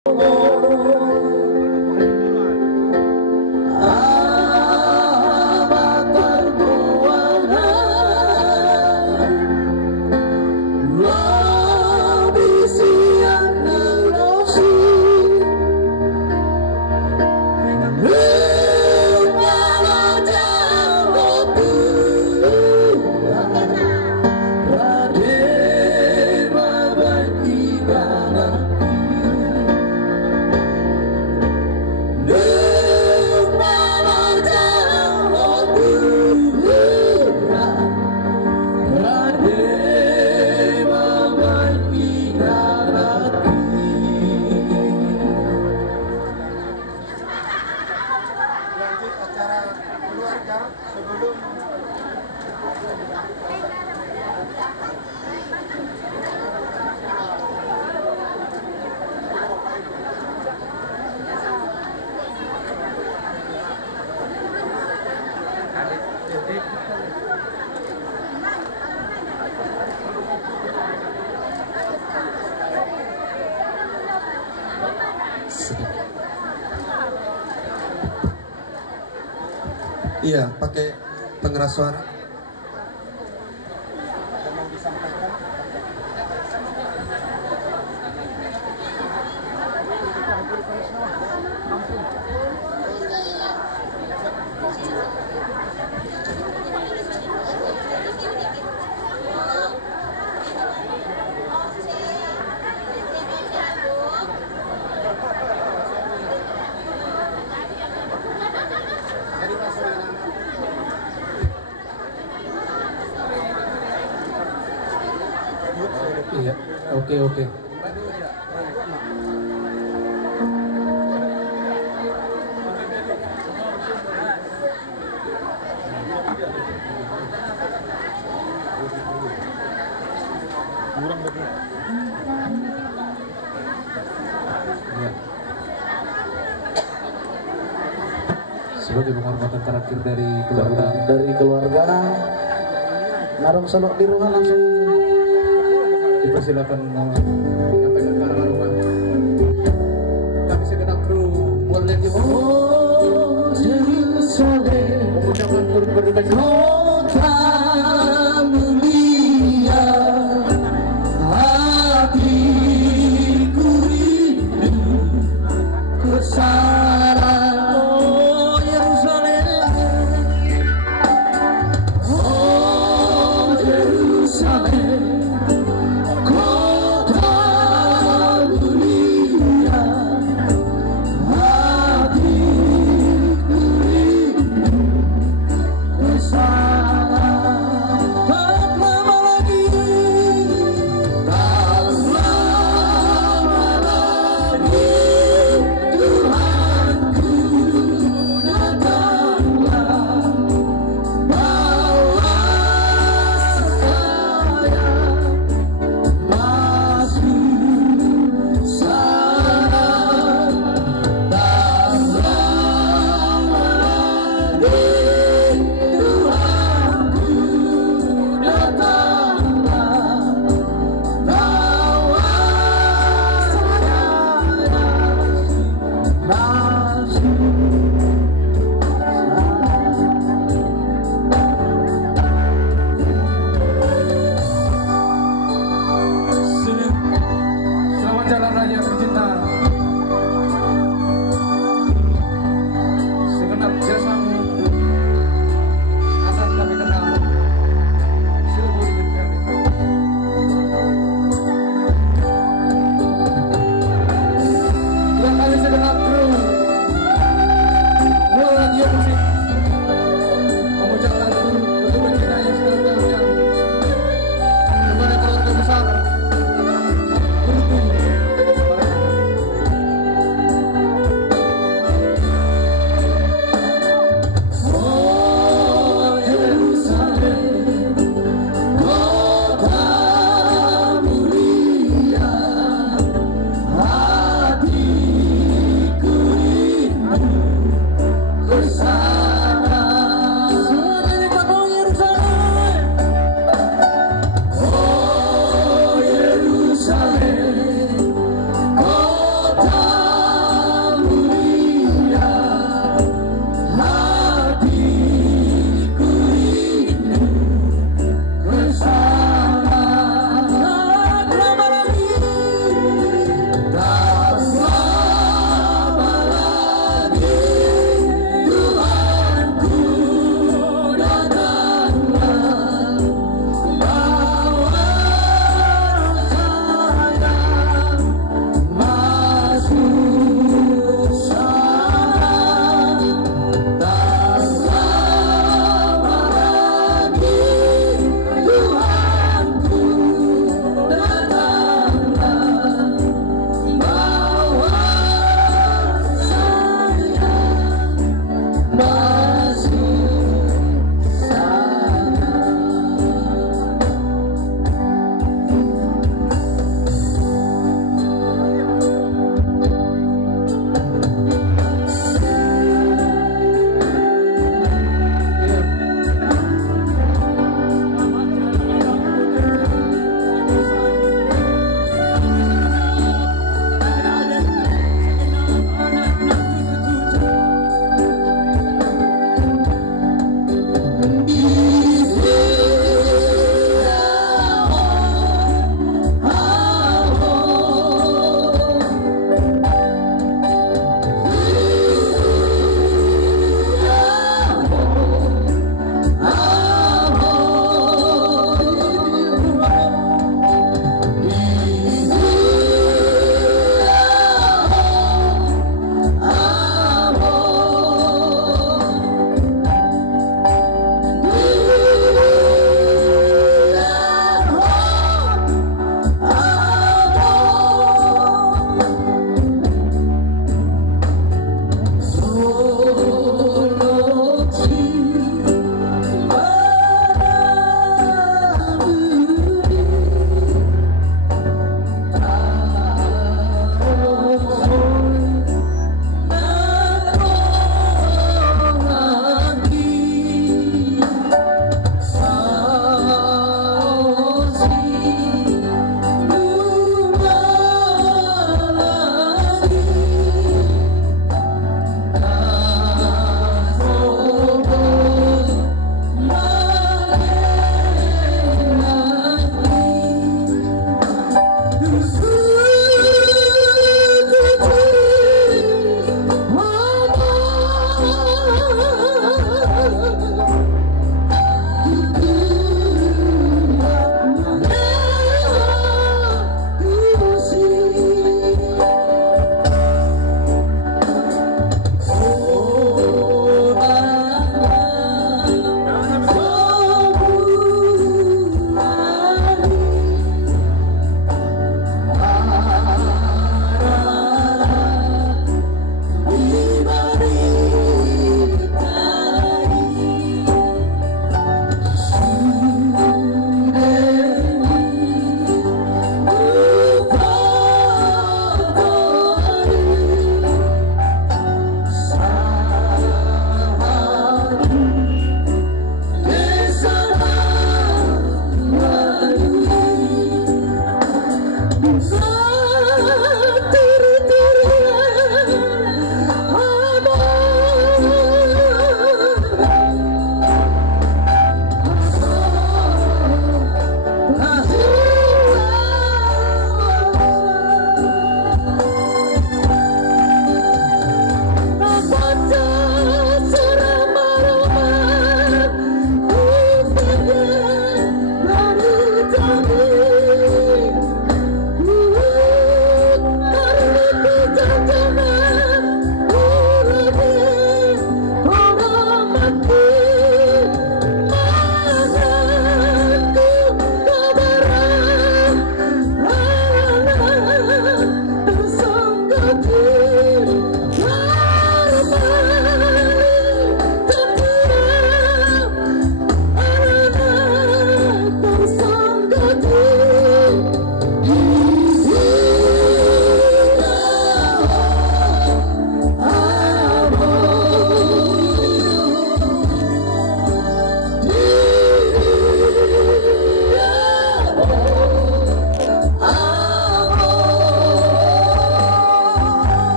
Iya, pakai pengeras suara. Iya, oke. Ya. Sebagai penghormatan terakhir dari keluarga, Narong Solok di rumah langsung dipersilakan menyampaikan ke arah rumah. Kami segenap kru boleh mengucapkan turut berduka cita. kota mulia, hatiku rindu kesana. Oh Yerusalem, oh Yerusalem, kota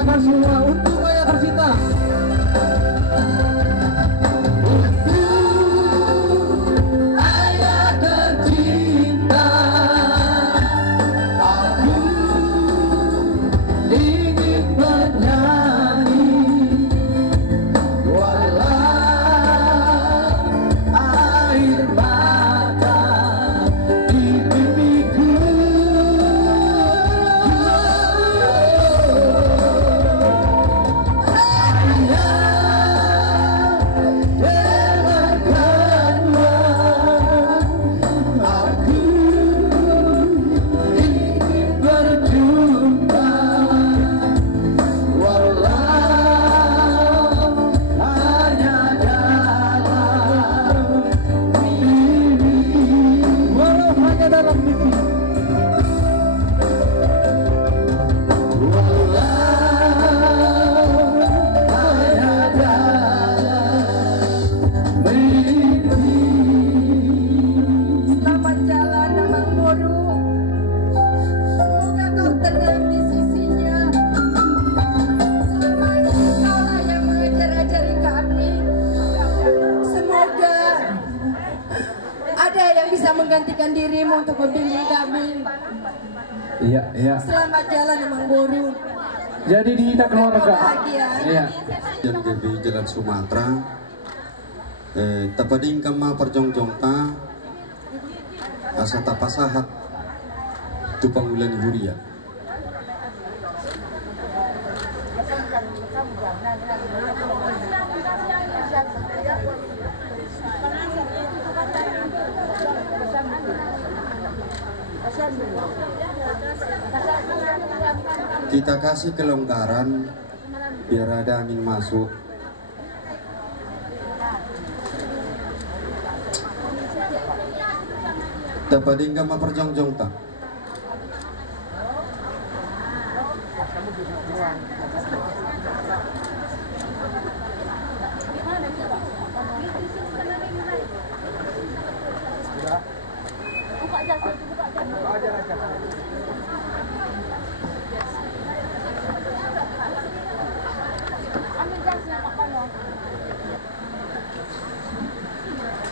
tangan semua untuk Maya Karsita. Ayah tercinta, aku ingin bernyanyi walau air mata di pipiku. Selamat jalan Amang Boru. Semoga kau tenang di sisinya. Selama ini kaulah yang mengajar-ajari kami. Semoga ada yang bisa menggantikan dirimu untuk membimbing kami. Iya, iya. Selamat jalan Amang Boru. Jadi di kita keluarga. Bahagia. Iya. Yang di Jalan Sumatera, tapading kama perjongjong ta, asa tapasahat, tupang ulan huria. Kita kasih kelonggaran biar ada angin masuk. Dapat hingga perjongjong tak.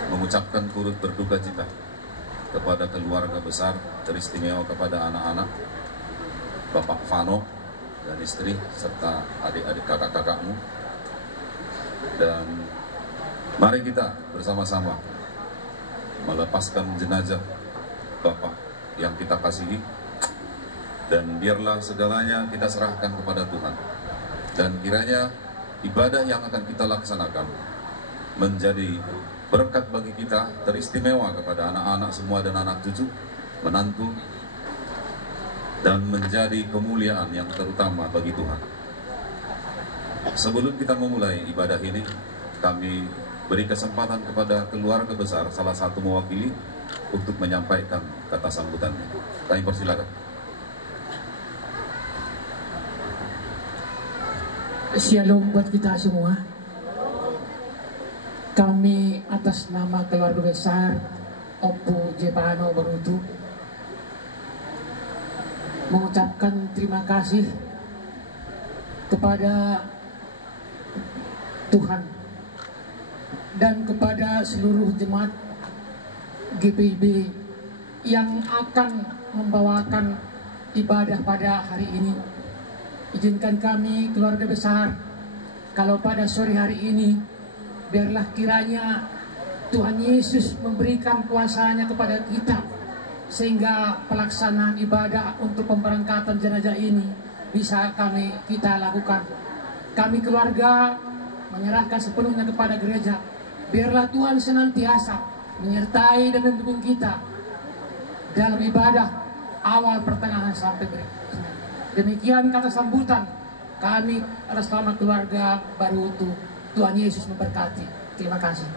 Mengucapkan turut berduka cita kepada keluarga besar, teristimewa kepada anak-anak, Bapak Vano dan istri serta adik-adik kakak-kakakmu. Dan mari kita bersama-sama melepaskan jenazah Bapak yang kita kasihi, dan biarlah segalanya kita serahkan kepada Tuhan. Dan kiranya ibadah yang akan kita laksanakan menjadi berkat bagi kita, teristimewa kepada anak-anak semua dan anak cucu, menantu, dan menjadi kemuliaan yang terutama bagi Tuhan. Sebelum kita memulai ibadah ini, kami beri kesempatan kepada keluarga besar salah satu mewakili untuk menyampaikan kata sambutannya. Kami persilakan. Shalom buat kita semua. Kami atas nama keluarga besar Ompu Jepano Barutu mengucapkan terima kasih kepada Tuhan dan kepada seluruh jemaat GPIB yang akan membawakan ibadah pada hari ini. Izinkan kami keluarga besar, kalau pada sore hari ini biarlah kiranya Tuhan Yesus memberikan kuasa-Nya kepada kita, sehingga pelaksanaan ibadah untuk pemberangkatan jenazah ini bisa kita lakukan. Kami keluarga menyerahkan sepenuhnya kepada gereja. Biarlah Tuhan senantiasa menyertai dan memimpin kita dalam ibadah awal, pertengahan sampai berikutnya. Demikian kata sambutan kami atas nama keluarga Barutu. Tuhan Yesus memberkati. Terima kasih.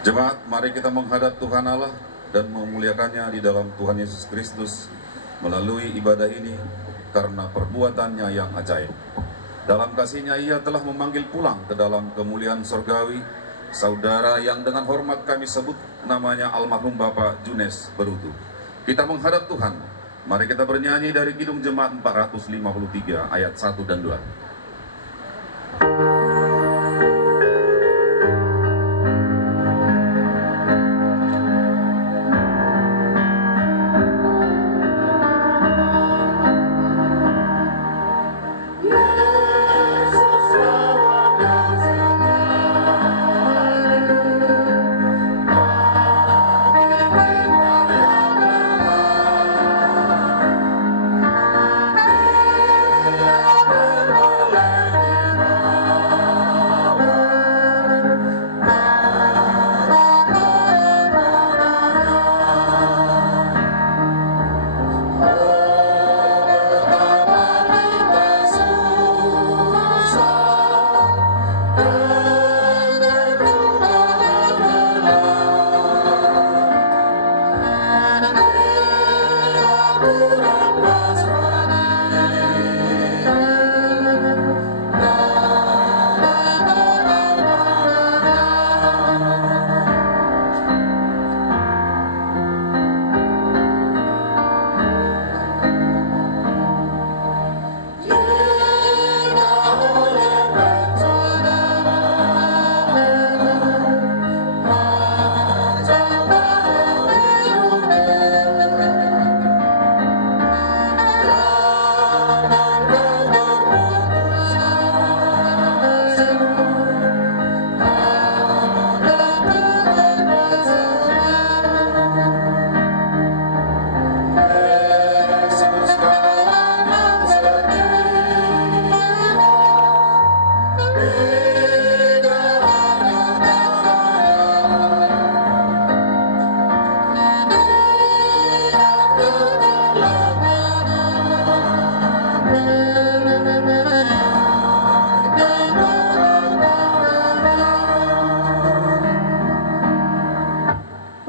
Jemaat, mari kita menghadap Tuhan Allah dan memuliakannya di dalam Tuhan Yesus Kristus melalui ibadah ini karena perbuatannya yang ajaib. Dalam kasih-Nya Ia telah memanggil pulang ke dalam kemuliaan surgawi saudara yang dengan hormat kami sebut namanya almarhum Bapak Junes Barutu. Kita menghadap Tuhan. Mari kita bernyanyi dari Kidung Jemaat 453 ayat 1 dan 2.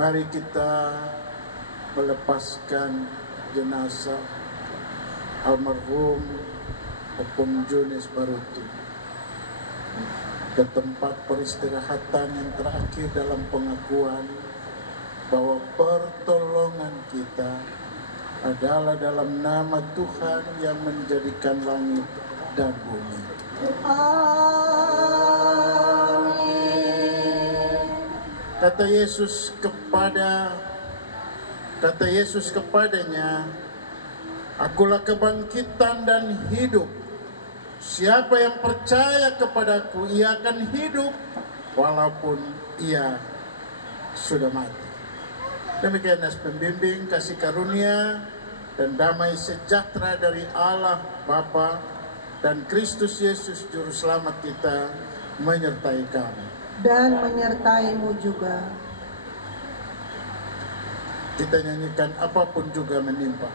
Mari kita melepaskan jenazah almarhum Opung Junes Barutu ke tempat peristirahatan yang terakhir dalam pengakuan bahwa pertolongan kita adalah dalam nama Tuhan yang menjadikan langit dan bumi. Kata Yesus kepadanya, akulah kebangkitan dan hidup. Siapa yang percaya kepadaku, ia akan hidup walaupun ia sudah mati. Demikian nas pembimbing kasih karunia dan damai sejahtera dari Allah Bapa dan Kristus Yesus Juru Selamat kita menyertai kami. Dan menyertaimu juga. Kita nyanyikan apapun juga menimpa.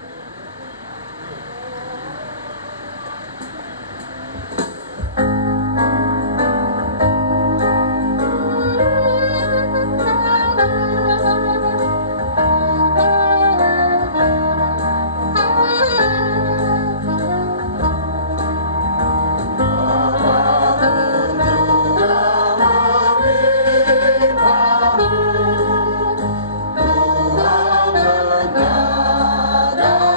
Tuhan menjaga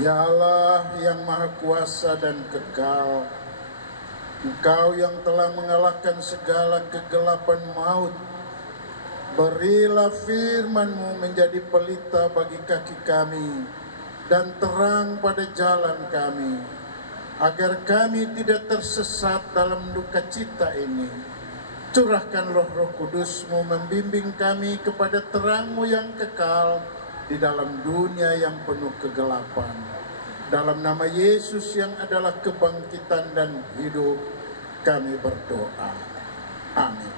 Ya Allah yang maha kuasa dan kekal, Engkau yang telah mengalahkan segala kegelapan maut, berilah firman-Mu menjadi pelita bagi kaki kami dan terang pada jalan kami, agar kami tidak tersesat dalam duka cita ini. Curahkan Roh Kudus-Mu membimbing kami kepada terang-Mu yang kekal di dalam dunia yang penuh kegelapan. Dalam nama Yesus yang adalah kebangkitan dan hidup, kami berdoa. Amin.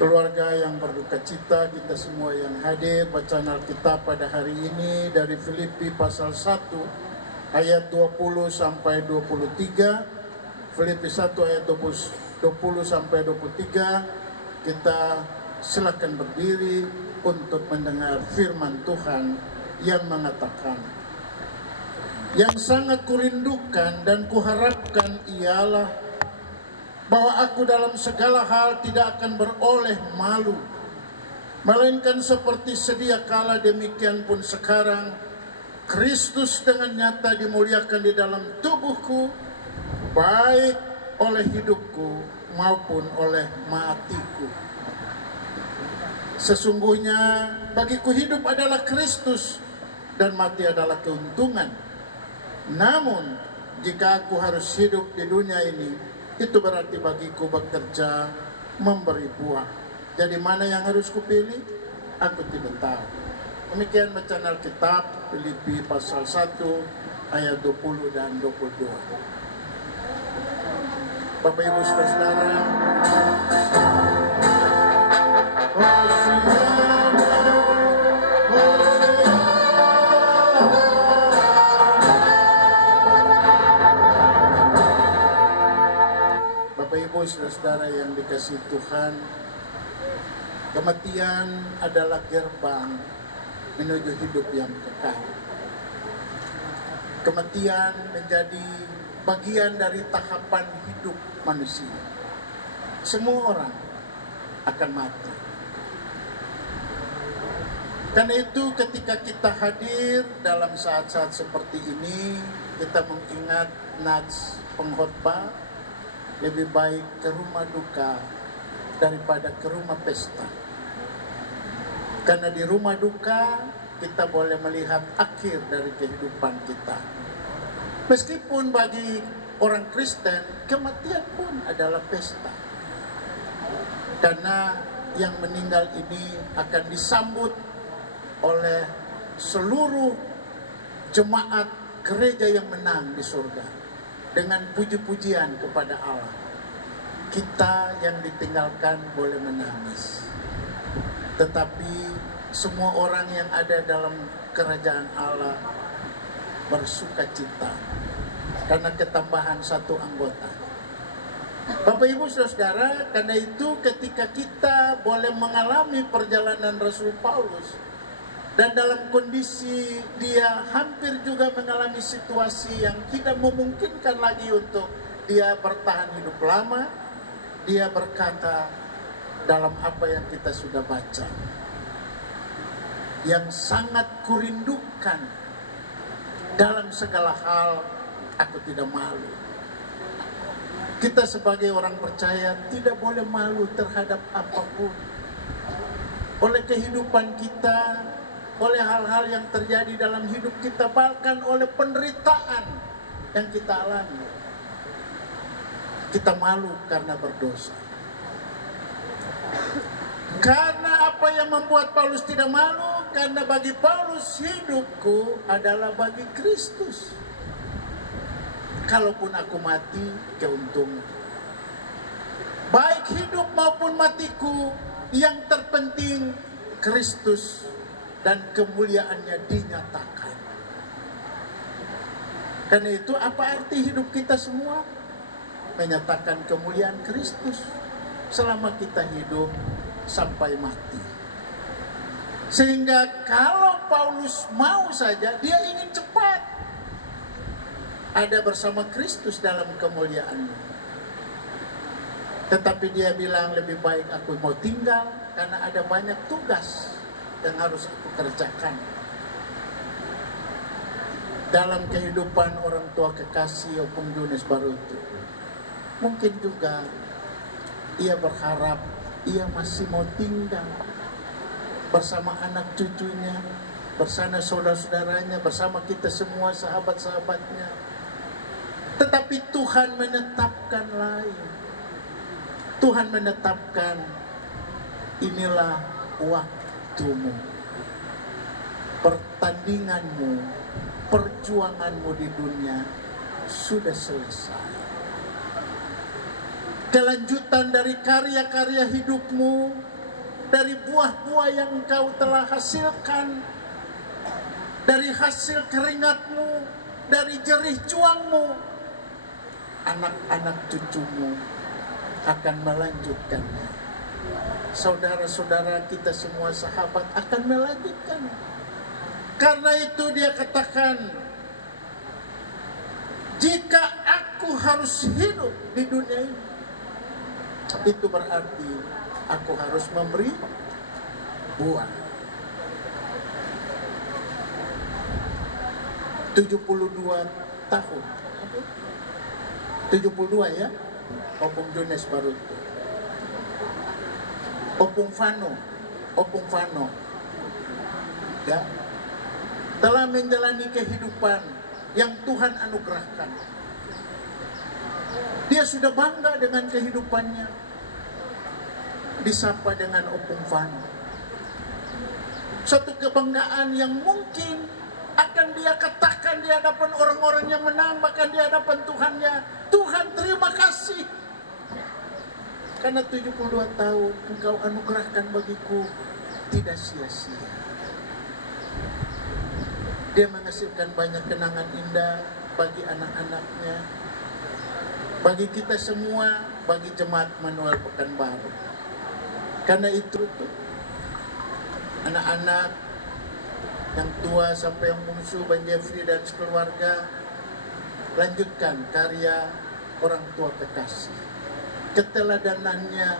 Keluarga yang berduka cita, kita semua yang hadir, bacaan Alkitab pada hari ini dari Filipi pasal 1 ayat 20 sampai 23. Filipi 1 ayat 20 sampai 23. Kita silakan berdiri untuk mendengar firman Tuhan yang mengatakan, yang sangat kurindukan dan kuharapkan ialah bahwa aku dalam segala hal tidak akan beroleh malu, melainkan seperti sedia kala demikian pun sekarang Kristus dengan nyata dimuliakan di dalam tubuhku, baik oleh hidupku maupun oleh matiku. Sesungguhnya bagiku hidup adalah Kristus dan mati adalah keuntungan. Namun jika aku harus hidup di dunia ini, itu berarti bagiku bekerja memberi buah. Jadi mana yang harus kupilih? Aku tidak tahu. Demikian bacaan Alkitab Filipi pasal 1 ayat 20 dan 22. Bapak Ibu Saudara, Bapak Ibu Saudara yang dikasihi Tuhan, kematian adalah gerbang menuju hidup yang kekal. Kematian menjadi bagian dari tahapan hidup manusia. Semua orang akan mati. Karena itu ketika kita hadir dalam saat-saat seperti ini, kita mengingat nats pengkhotbah, lebih baik ke rumah duka daripada ke rumah pesta. Karena di rumah duka kita boleh melihat akhir dari kehidupan kita. Meskipun bagi orang Kristen kematian pun adalah pesta. Karena yang meninggal ini akan disambut oleh seluruh jemaat gereja yang menang di surga dengan puji-pujian kepada Allah. Kita yang ditinggalkan boleh menangis, tetapi semua orang yang ada dalam kerajaan Allah bersuka cita karena ketambahan satu anggota. Bapak Ibu Saudara, karena itu ketika kita boleh mengalami perjalanan Rasul Paulus, dan dalam kondisi dia hampir juga mengalami situasi yang tidak memungkinkan lagi untuk dia bertahan hidup lama, dia berkata dalam apa yang kita sudah baca, yang sangat kurindukan dalam segala hal aku tidak malu. Kita sebagai orang percaya tidak boleh malu terhadap apapun. Oleh kehidupan kita, oleh hal-hal yang terjadi dalam hidup kita, bahkan oleh penderitaan yang kita alami. Kita malu karena berdosa. Karena apa yang membuat Paulus tidak malu? Karena bagi Paulus hidupku adalah bagi Kristus. Kalaupun aku mati, keuntungan. Baik hidup maupun matiku, yang terpenting Kristus dan kemuliaannya dinyatakan. Karena itu apa arti hidup kita semua? Menyatakan kemuliaan Kristus selama kita hidup sampai mati. Sehingga kalau Paulus mau saja, dia ingin cepat ada bersama Kristus dalam kemuliaannya. Tetapi dia bilang lebih baik aku mau tinggal karena ada banyak tugas yang harus aku kerjakan. dalam kehidupan orang tua kekasih Opung Jones Barutu. Mungkin juga ia berharap ia masih mau tinggal bersama anak cucunya, bersama saudara-saudaranya, bersama kita semua sahabat-sahabatnya. Tetapi Tuhan menetapkan lain. Tuhan menetapkan, inilah waktumu. Pertandinganmu, perjuanganmu di dunia sudah selesai. Kelanjutan dari karya-karya hidupmu, dari buah-buah yang engkau telah hasilkan, dari hasil keringatmu, dari jerih juangmu, anak-anak cucumu akan melanjutkannya. Saudara-saudara kita semua sahabat akan melanjutkannya. Karena itu dia katakan, jika aku harus hidup di dunia ini, itu berarti aku harus memberi buah. 72 tahun. 72 ya, Opung Jones Barutu. Opung Fano. Ya, telah menjalani kehidupan yang Tuhan anugerahkan. Dia sudah bangga dengan kehidupannya. Disapa dengan Opung Fano. Suatu kebanggaan yang mungkin akan dia katakan di hadapan orang-orang yang menang, bahkan di hadapan Tuhannya. Tuhan, terima kasih. Karena 72 tahun engkau anugerahkan bagiku tidak sia-sia. Dia menghasilkan banyak kenangan indah bagi anak-anaknya, bagi kita semua, bagi jemaat Manuel Pekanbaru. Karena itu anak-anak yang tua sampai yang bungsu, Bang Jeffrey dan sekeluarga, lanjutkan karya orang tua kekasih. Keteladanannya,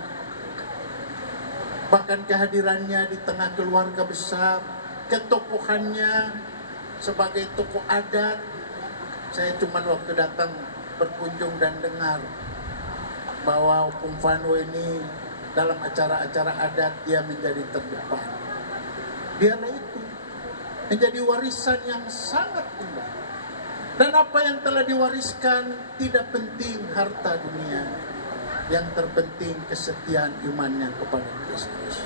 bahkan kehadirannya di tengah keluarga besar, ketokohannya sebagai tokoh adat. Saya cuma waktu datang berkunjung dan dengar bahwa Opung Fano ini dalam acara-acara adat dia menjadi terdepan. Biarlah itu menjadi warisan yang sangat indah. Dan apa yang telah diwariskan tidak penting harta dunia. Yang terpenting kesetiaan imannya kepada Kristus.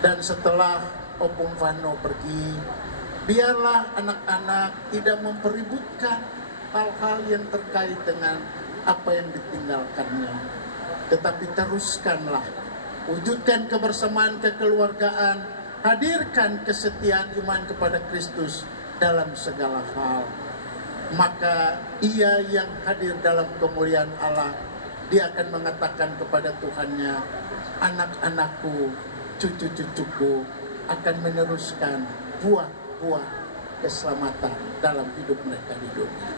Dan setelah Opung Fano pergi, biarlah anak-anak tidak mempeributkan hal-hal yang terkait dengan apa yang ditinggalkannya. Tetapi teruskanlah, wujudkan kebersamaan kekeluargaan, hadirkan kesetiaan iman kepada Kristus dalam segala hal. Maka ia yang hadir dalam kemuliaan Allah, dia akan mengatakan kepada Tuhannya, anak-anakku, cucu-cucuku akan meneruskan buah keselamatan dalam hidup mereka di dunia.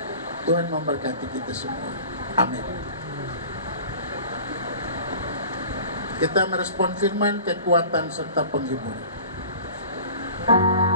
Tuhan memberkati kita semua. Amin. Kita merespon firman, kekuatan serta penghiburan. Yeah.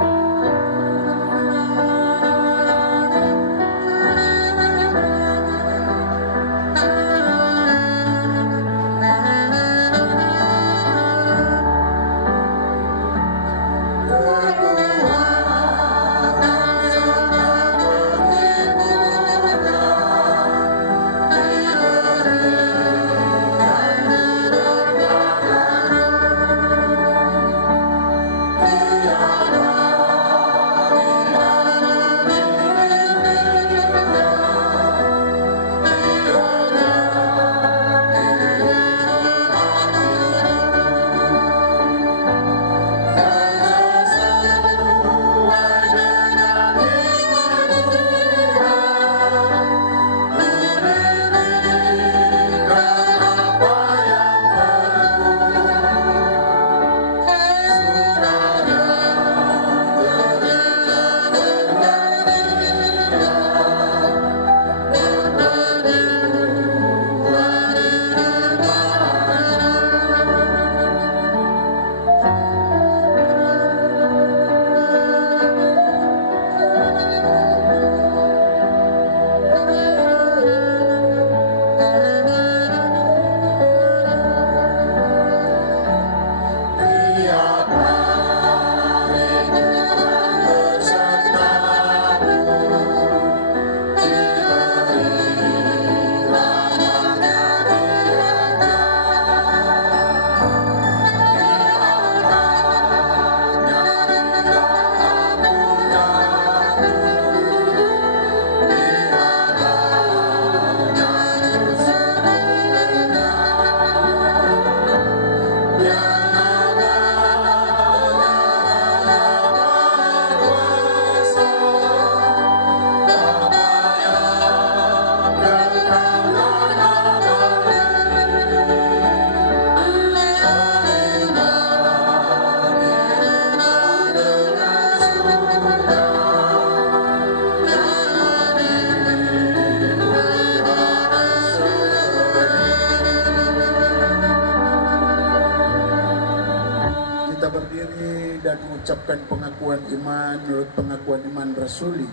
kami dan mengucapkan pengakuan iman menurut pengakuan iman rasuli.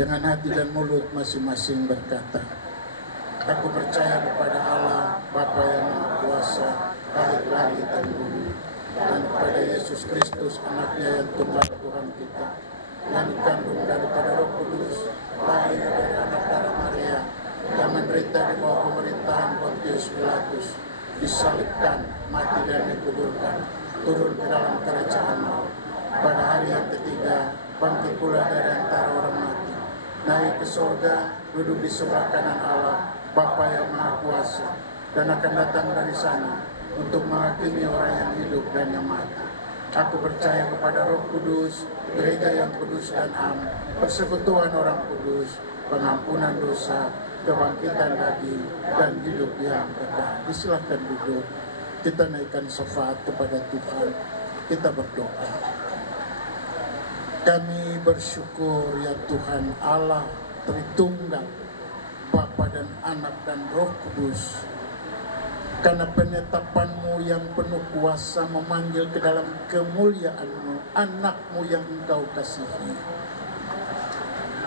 Dengan hati dan mulut masing-masing berkata, aku percaya kepada Allah, Bapa yang Maha Kuasa, Khalik langit dan bumi, dan kepada Yesus Kristus, anaknya yang tunggal Tuhan kita, yang dikandung daripada Roh Kudus, lahir dari anak darah Maria, yang menderita di bawah pemerintahan Pontius Pilatus, disalibkan, mati dan dikuburkan, turun ke dalam kerajaan maut. Pada hari yang ketiga, bangkit pula dari antara orang mati, naik ke surga, duduk di sebelah kanan Allah, Bapa yang Maha Kuasa, dan akan datang dari sana untuk menghakimi orang yang hidup dan yang mati. Aku percaya kepada Roh Kudus, gereja yang kudus dan am, persekutuan orang kudus, pengampunan dosa, kebangkitan daging, dan hidup yang kekal. Silakan duduk. Kita naikkan syafaat kepada Tuhan. Kita berdoa. Kami bersyukur ya Tuhan Allah Tritunggal, Bapa dan Anak dan Roh Kudus, karena penetapan-Mu yang penuh kuasa memanggil ke dalam kemuliaan-Mu anak-Mu yang Engkau kasihi,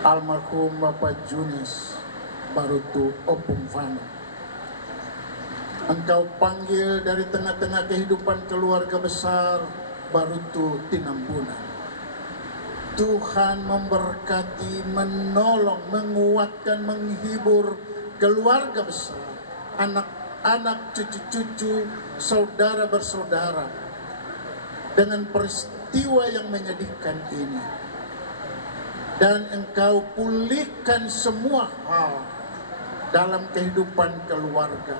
almarhum Bapak Junis Barutu Opung Fano. Engkau panggil dari tengah-tengah kehidupan keluarga besar Barutu Tinambunan. Tuhan memberkati, menolong, menguatkan, menghibur keluarga besar, anak-anak, cucu-cucu, saudara bersaudara dengan peristiwa yang menyedihkan ini. Dan Engkau pulihkan semua hal dalam kehidupan keluarga,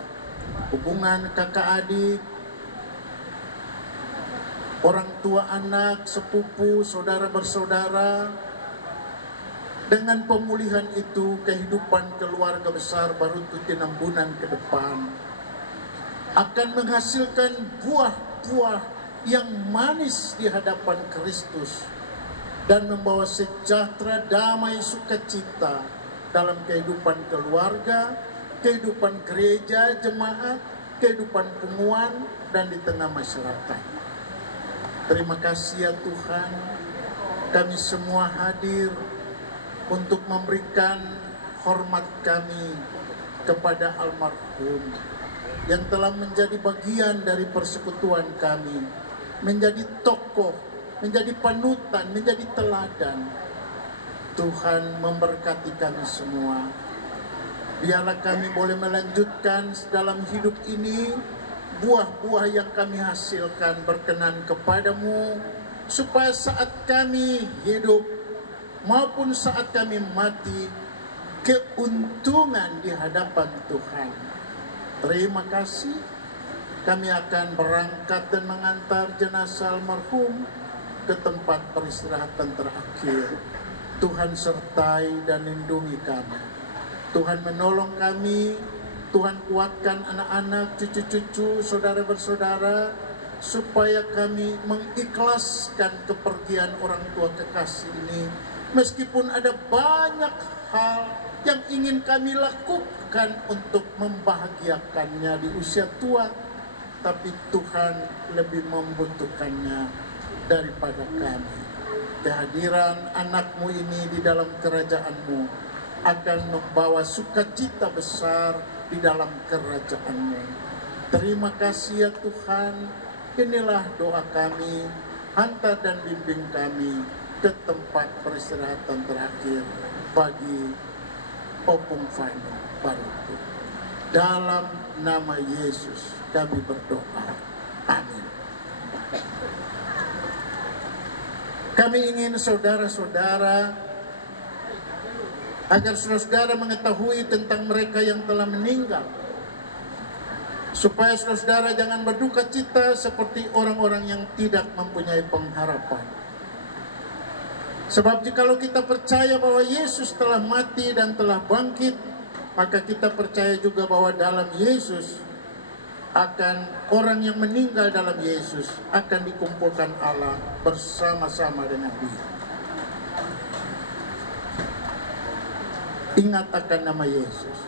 hubungan kakak adik, orang tua anak, sepupu, saudara bersaudara. Dengan pemulihan itu, kehidupan keluarga besar Barutu Tinambunan ke depan akan menghasilkan buah-buah yang manis di hadapan Kristus dan membawa sejahtera, damai, sukacita dalam kehidupan keluarga, kehidupan gereja, jemaat, kehidupan punguan, dan di tengah masyarakat. Terima kasih ya Tuhan, kami semua hadir untuk memberikan hormat kami kepada almarhum yang telah menjadi bagian dari persekutuan kami, menjadi tokoh, menjadi panutan, menjadi teladan. Tuhan memberkati kami semua. Biarlah kami boleh melanjutkan dalam hidup ini buah-buah yang kami hasilkan berkenan kepadamu, supaya saat kami hidup maupun saat kami mati, keuntungan di hadapan Tuhan. Terima kasih. Kami akan berangkat dan mengantar jenazah almarhum ke tempat peristirahatan terakhir. Tuhan sertai dan lindungi kami. Tuhan menolong kami. Tuhan kuatkan anak-anak, cucu-cucu, saudara bersaudara, supaya kami mengikhlaskan kepergian orang tua kekasih ini. Meskipun ada banyak hal yang ingin kami lakukan untuk membahagiakannya di usia tua, tapi Tuhan lebih membutuhkannya daripada kami. Kehadiran anakmu ini di dalam kerajaan-Mu akan membawa sukacita besar di dalam kerajaan-Mu. Terima kasih ya Tuhan. Inilah doa kami. Hantar dan bimbing kami ke tempat peristirahatan terakhir bagi Opung Fano Barutu. Dalam nama Yesus kami berdoa. Amin. Kami ingin saudara-saudara, agar saudara-saudara mengetahui tentang mereka yang telah meninggal, supaya saudara-saudara jangan berduka cita seperti orang-orang yang tidak mempunyai pengharapan. Sebab jikalau kita percaya bahwa Yesus telah mati dan telah bangkit, maka kita percaya juga bahwa dalam Yesus akan orang yang meninggal dalam Yesus akan dikumpulkan Allah bersama-sama dengan Dia. Ingat akan nama Yesus.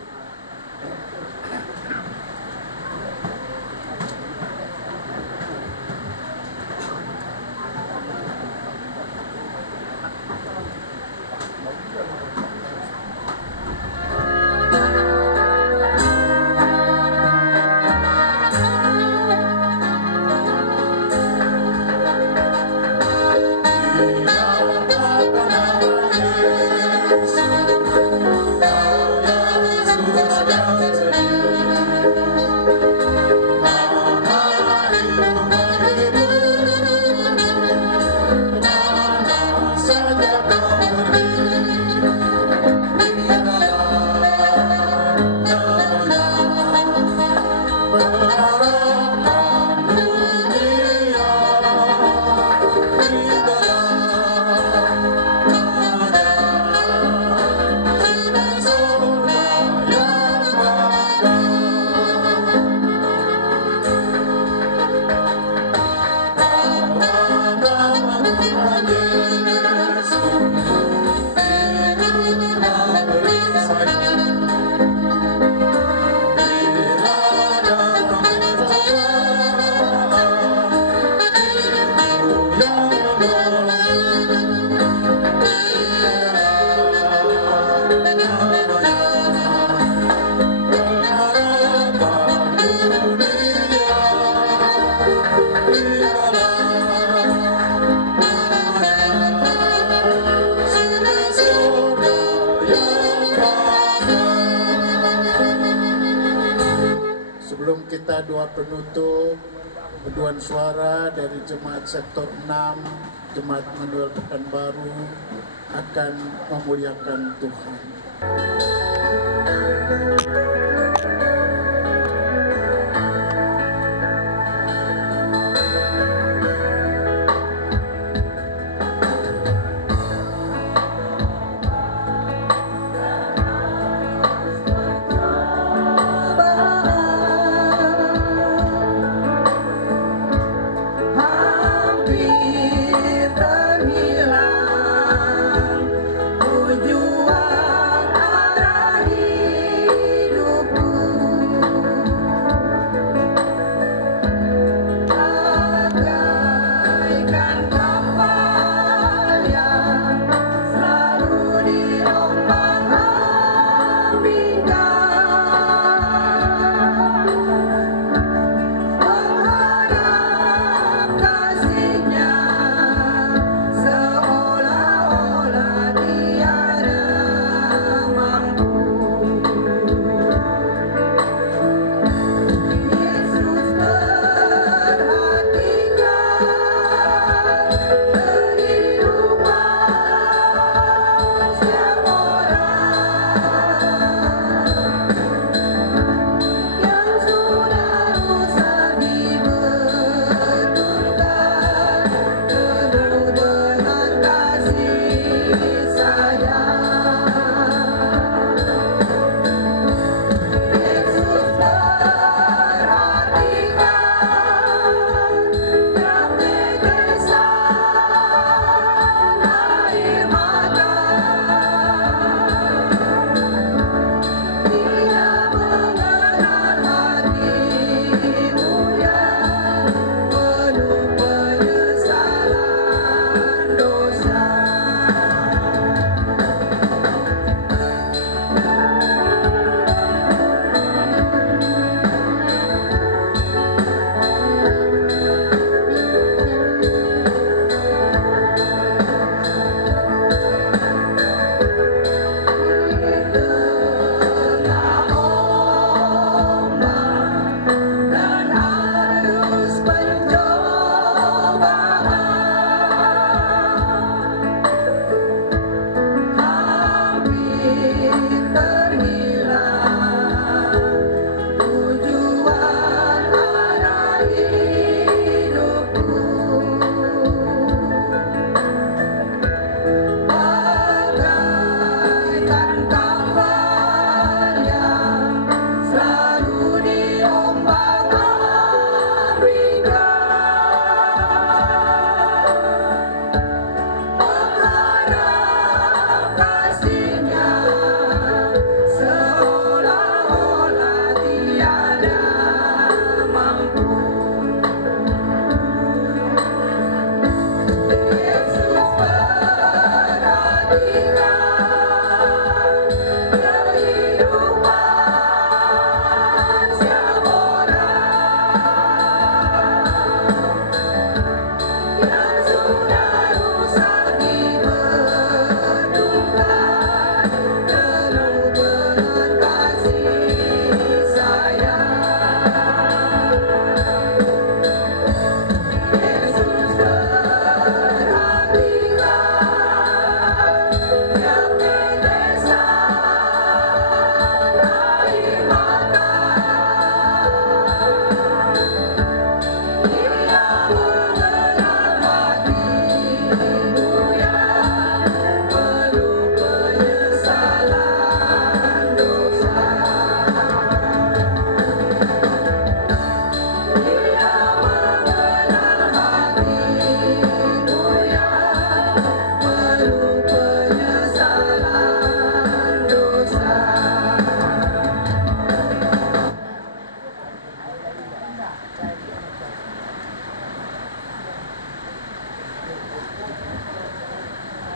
membaca doa penutup paduan suara dari Jemaat Sektor 6 Jemaat Manuel Pekanbaru akan memuliakan Tuhan.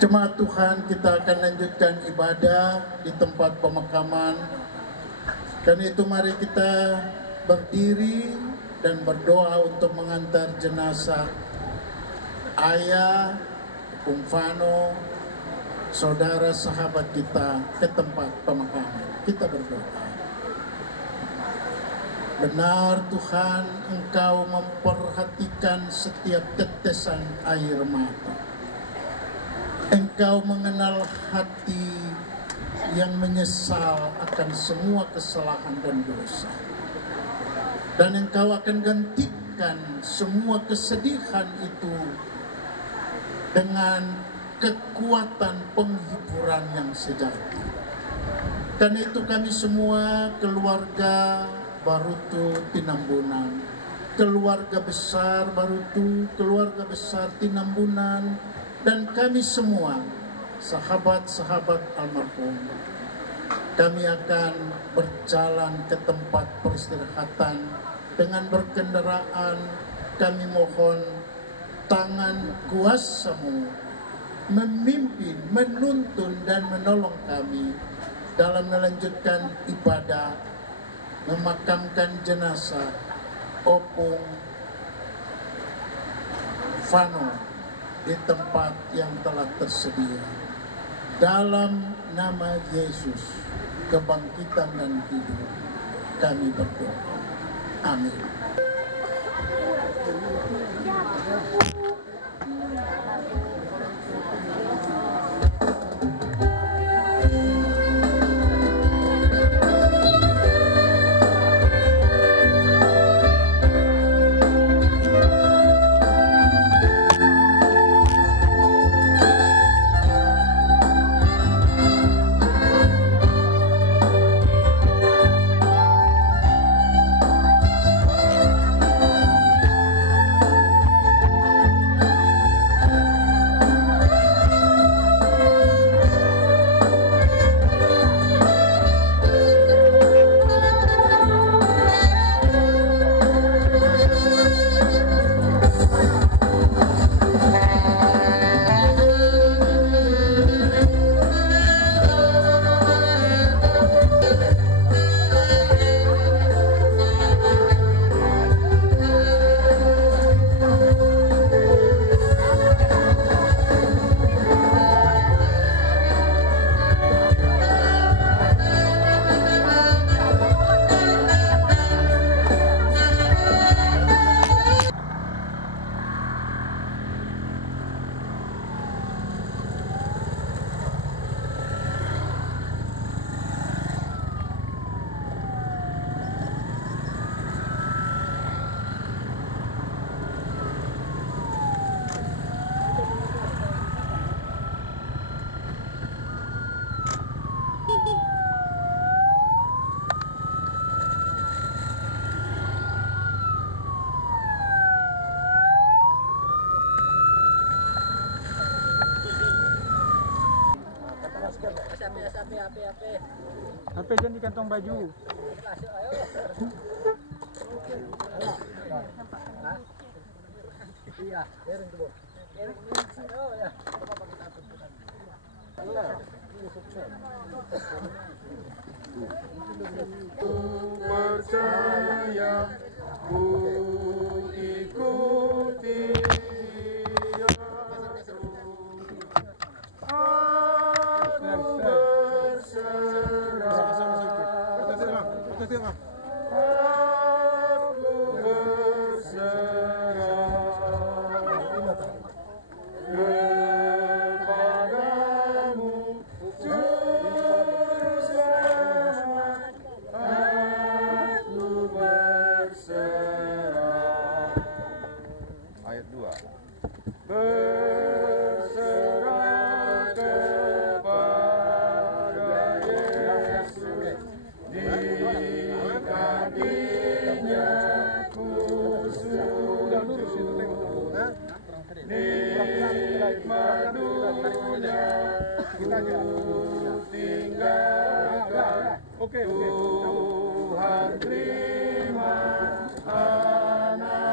Jemaat Tuhan, kita akan lanjutkan ibadah di tempat pemakaman. Dan itu mari kita berdiri dan berdoa untuk mengantar jenazah ayah, Bung Fano, saudara sahabat kita ke tempat pemakaman. Kita berdoa. Benar Tuhan, Engkau memperhatikan setiap tetesan air mata. Engkau mengenal hati yang menyesal akan semua kesalahan dan dosa. Dan Engkau akan gantikan semua kesedihan itu dengan kekuatan penghiburan yang sejati. Karena itu kami semua keluarga Barutu Tinambunan, keluarga besar Barutu, keluarga besar Tinambunan, dan kami semua sahabat-sahabat almarhum, kami akan berjalan ke tempat peristirahatan dengan berkendaraan. Kami mohon tangan kuasa-Mu memimpin, menuntun dan menolong kami dalam melanjutkan ibadah memakamkan jenazah Opung Fano di tempat yang telah tersedia. Dalam nama Yesus, kebangkitan dan hidup, kami berdoa. Amin. HP jangan di kantong baju. Percaya ku ikuti Ayat 2. berserah kepada Yesus, di kakinya ku sujud, nikmat dunia ku tinggalkan. Tuhan terima anakmu.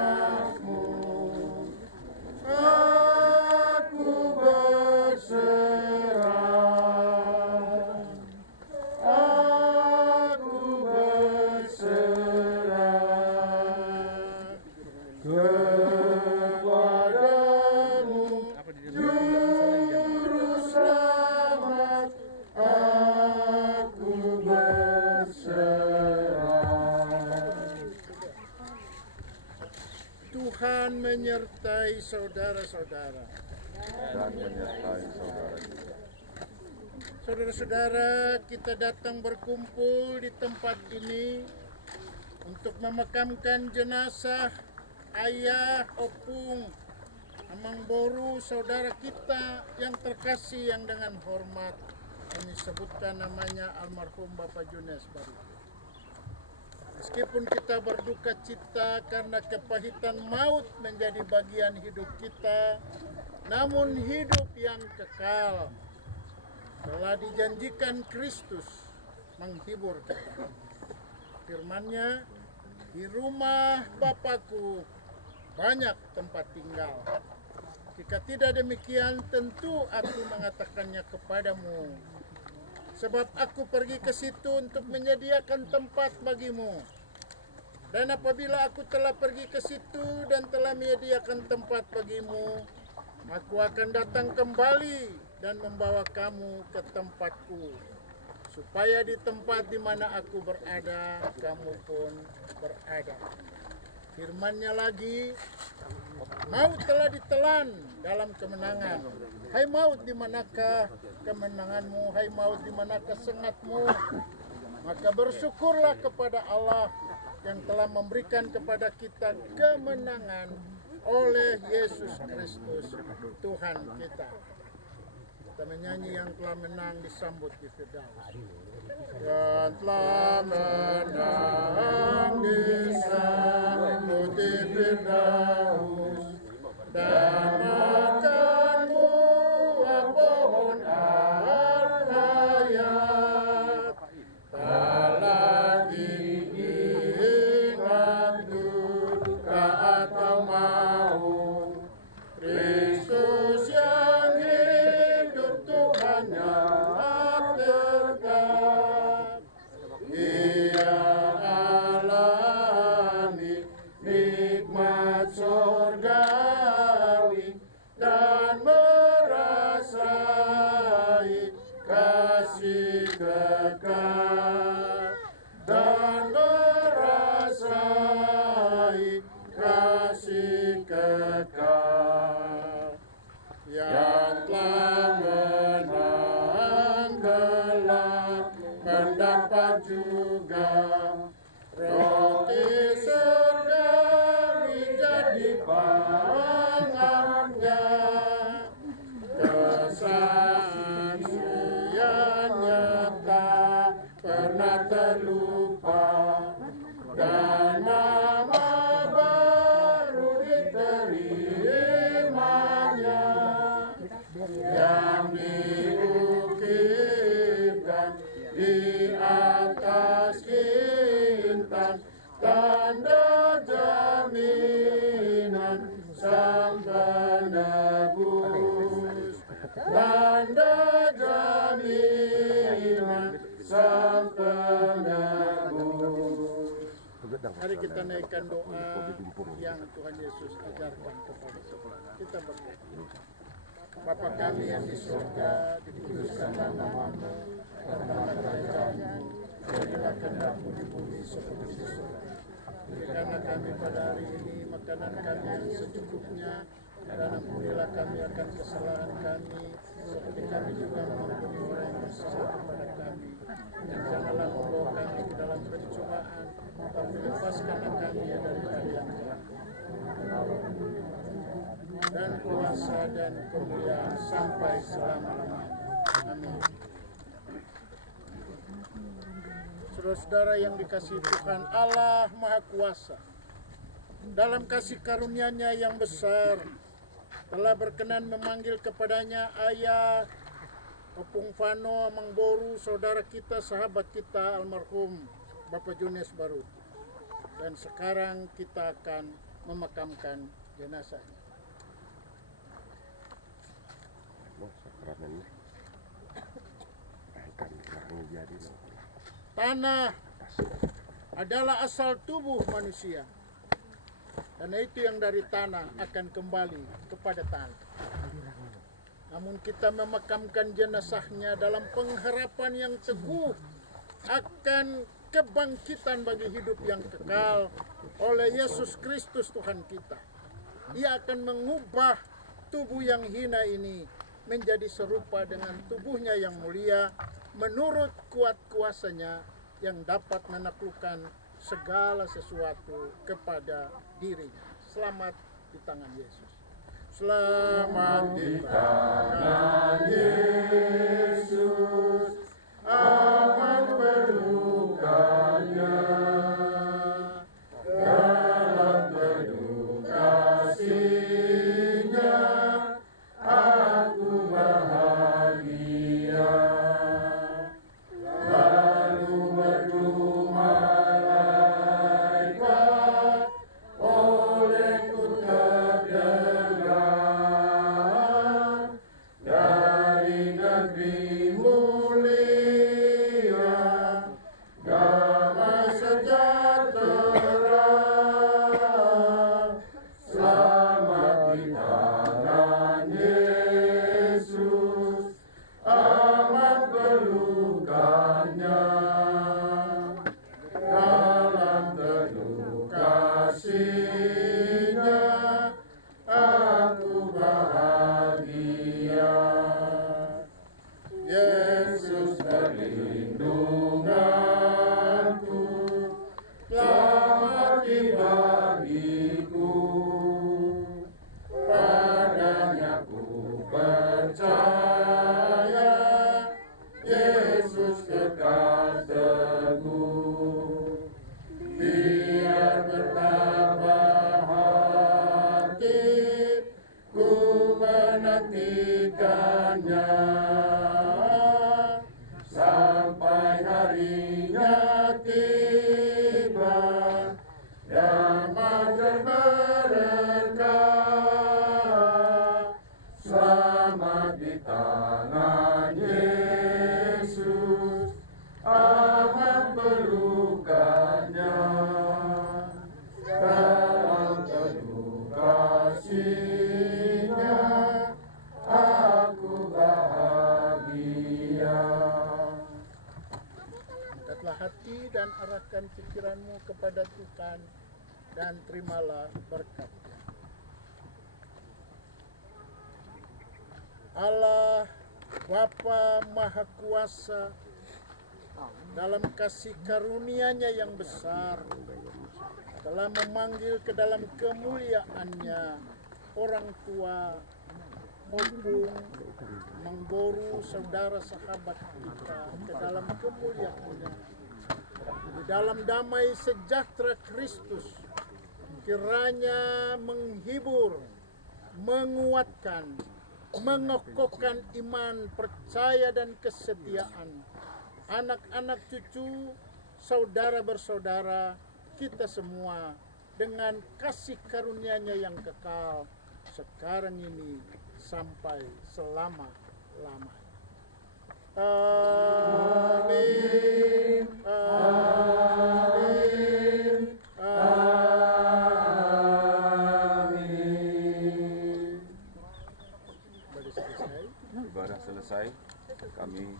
Aku berserah, aku berserah kepadamu, Juru Selamat. Aku berserah. Tuhan menyertai saudara-saudara. Dan menyertai saudara juga. Saudara-saudara, kita datang berkumpul di tempat ini untuk memakamkan jenazah ayah Opung Amang Boru, saudara kita yang terkasih yang dengan hormat kami sebutkan namanya almarhum Bapak Junes Baru. Meskipun kita berduka cita karena kepahitan maut menjadi bagian hidup kita, namun hidup yang kekal telah dijanjikan Kristus menghibur kita. Firman-Nya, di rumah Bapakku banyak tempat tinggal. Jika tidak demikian, tentu aku mengatakannya kepadamu. Sebab aku pergi ke situ untuk menyediakan tempat bagimu. Dan apabila aku telah pergi ke situ dan telah menyediakan tempat bagimu, aku akan datang kembali dan membawa kamu ke tempatku, supaya di tempat di mana aku berada, kamu pun berada. Firman-Nya lagi, maut telah ditelan dalam kemenangan. Hai maut, di manakah kemenanganmu? Hai maut, di manakah sengatmu? Maka bersyukurlah kepada Allah yang telah memberikan kepada kita kemenangan oleh Yesus Kristus Tuhan kita. Kita menyanyi yang telah menang disambut di Firdaus. Yang telah menang disambut di Firdaus, dan makan buah pohon al-hayat. Tak lagi ingat duka atau maut. Kristus yang hidup, Tuhan yang tetap. Ia alami nikmat surgawi dan merasai kasih kekal, dan merasai kasih kekal. Yang telah menang kelak mendapat juga roti surgawi jadi pangannya. Kesaksiannya tak pernah terlupa, dan nama baru diterimanya, yang diukirkan di atas intan, tanda jaminan sang penebus, tanda jaminan sang penebus. Mari kita naikkan doa yang Tuhan Yesus ajarkan kepada kita. Kita berdoa. Bapa kami yang di surga, dikuduskan nama-Mu, datanglah kerajaan-Mu, jadilah kehendak-Mu di bumi seperti di surga. Berikanlah kami pada hari ini makanan kami yang secukupnya, dan ampunilah kami akan kesalahan kami, seperti kami juga mengampuni orang yang bersalah kepada kami. Dan janganlah membawa kami ke dalam pencobaan, tapi lepaskanlah kami daripada yang jahat. Dan kuasa dan kemuliaan sampai selama-lamanya. Amin. Saudara-saudara yang dikasihi Tuhan Allah Maha Kuasa, dalam kasih karunia-Nya yang besar, telah berkenan memanggil kepadanya ayah Opung Fano Amang Boru, saudara kita, sahabat kita almarhum Bapak Junes Baru. Dan sekarang kita akan memakamkan jenazahnya. Tanah adalah asal tubuh manusia, karena itu yang dari tanah akan kembali kepada tanah. Namun kita memakamkan jenazahnya dalam pengharapan yang teguh akan kebangkitan bagi hidup yang kekal oleh Yesus Kristus Tuhan kita. Ia akan mengubah tubuh yang hina ini menjadi serupa dengan tubuhnya yang mulia menurut kuat kuasanya yang dapat menaklukkan segala sesuatu kepada dirinya. Selamat di tangan Yesus. Selamat di tangan Yesus, aman pelukanya, dalam teduh kasih-Nya aku bahagia. Lalu merdu malaikat olehku terdengar dari negeri mulia damai sejahtera. Selamat di tangan Yesus, aman pelukanya, dalam teduh kasih-Nya aku bahagia. Yesus perlindunganku, selamat bagiku. Padanya ku percaya, Yesus kekal teguh. Biar bertambah hati ku menantikannya, sampai harinya tiba damai berberkah. Selamat di tangan Yesus, aman pelukanya, dalam teduh kasih-Nya aku bahagia. Angkatlah hati dan arahkan pikiranmu kepada Tuhan dan terimalah berkat-Nya. Allah Bapa Maha Kuasa, dalam kasih karunia-Nya yang besar telah memanggil ke dalam kemuliaan-Nya orang tua Opung Mangboru, saudara sahabat kita, ke dalam kemuliaan-Nya. Di dalam damai sejahtera Kristus kiranya menghibur, menguatkan, mengokohkan iman, percaya dan kesetiaan anak-anak cucu, saudara bersaudara kita semua dengan kasih karunia-Nya yang kekal sekarang ini sampai selama-lamanya. Amin. Amin. Amin. Ibadah selesai, kami